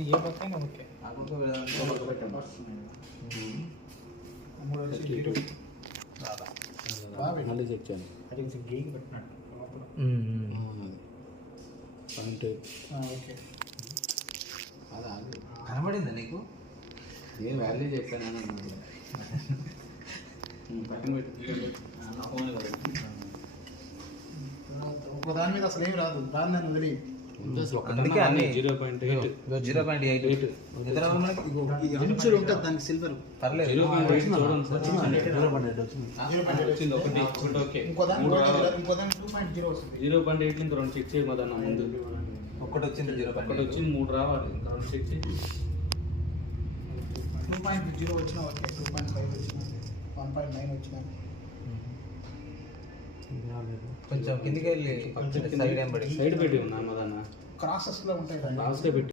ఏ పక్కైనా okay. మళ్ళీ check చేయండి. అది కొంచెం గేగి పెట్టినట్టు పాయింట్ ఓకే. అలా కనబడిందా నీకు? ఏం వాల్యూ చెప్పాను పక్కన పెట్టి ఒక దాని మీద అసలు ఏం రాదు, దాన్ని నన్ను వదిలి అందుకే అన్ని 0.8 0.8 అంచులు ఉంటుంది దానికి సిల్వర్. పర్లేదు. 0.8 చూడండి సార్. 0.8 వచ్చింది ఒకటి ఓకే. ఇంకో దానికి 2.0 వస్తుంది. 0.8 ఇంకా రెండు చెక్ చేయమదన్న ముందు. ఒక్కటి వచ్చింది 0.8. ఒకటి వచ్చి 3 రావాలి, ఇంకా రెండు చెక్ చేయి. 2.0 వచ్చినా ఓకే, 2.5 వచ్చినా, 1.9 వచ్చినా. కొంచెం కిందికి వెళ్ళి సైడ్ ఏం పడి సైడ్ పెట్టి ఉన్నా మదన్న క్రాసెస్లో ఉంటాయి కదా. లాస్ట్గా పెట్టి